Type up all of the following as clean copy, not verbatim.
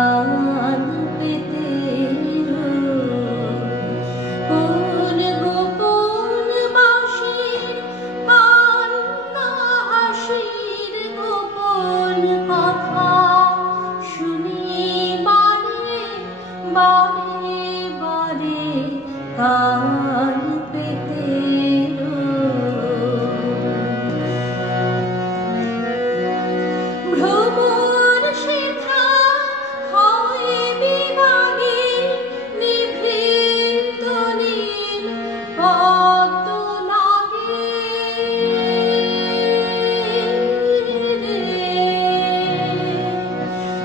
কান পেতে কোন গোপন বাঁশির কান্না হাসির গোপন কথা শুনি বারে বারে বারে কান পেতে ভ্রমর শেখা হয় বিভাগে নিভৃত নীল পদ্ম লাগে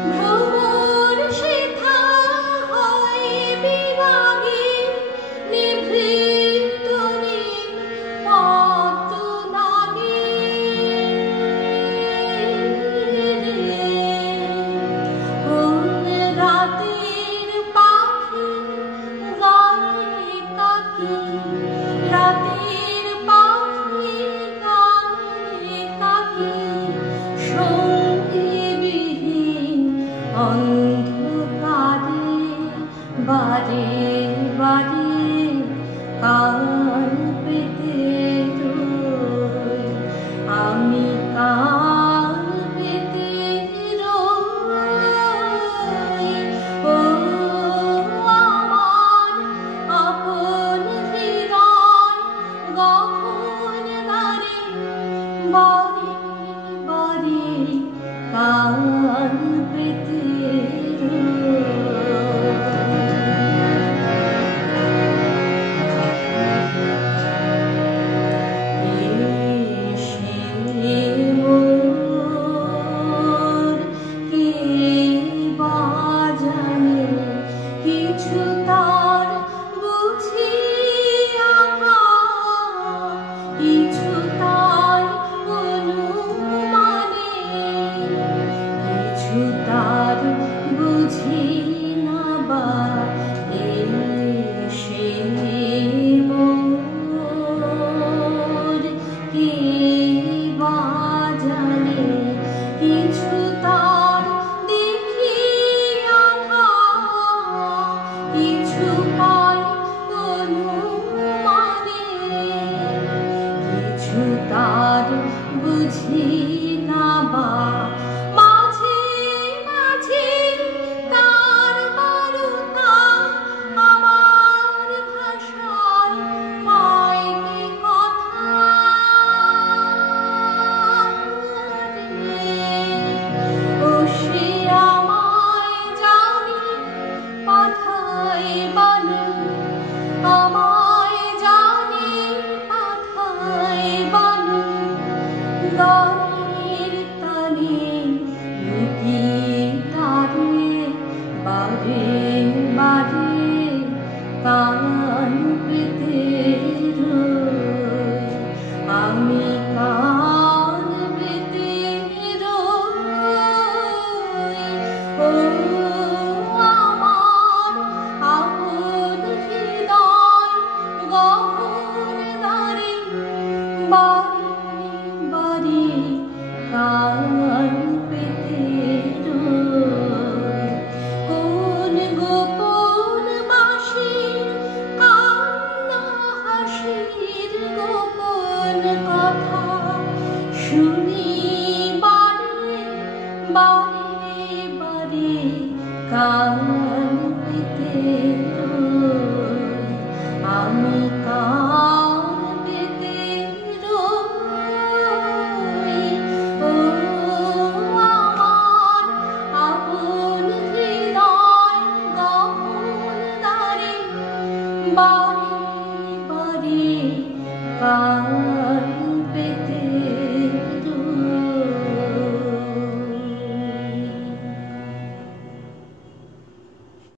ভ্রমর শেখা হয় বিভাগে নিভৃত নীল পদ্ম লাগে কোন রাতের পাখি গায়ে কাকি রাতের পাখি গায়ে কাকি সঙ্গীবিহীন অন্ধকারে বারে বারে কান পেতে রই আমি কান পেতে রই ও আমার আপন হৃদয় গহন দ্বারে বারে বারে কান পেতে রই কিছু তার বুঝি কিছু তার অনুমানে কিছু তার বুঝি না বা সে মোর কে বা জানে কিছু তার দেখি কিছু পাই অনুমানে কিছু তার বুঝি না বা মাঝে মাঝে তার বারুতা আমার ভাষায় পাই কথা ও সে আমায় জানি পাঠায় বাণী আমায় জানি পাঠায় বাণী গানের তানে লুকিয়ে তারে বারে বারে কান পেতে রই আমি কান পেতে রই ও আমার আপন হৃদয় গহন দ্বারে বারে বারে কান পেতে রই কোন গোপন বাঁশির কান্না হাসির গোপন কথা শুনি বারে বারে বারে কান পেতে রই আমি কান পেতে রই ও আমার আপন হৃদয় গহন দ্বারে বারে বারে কান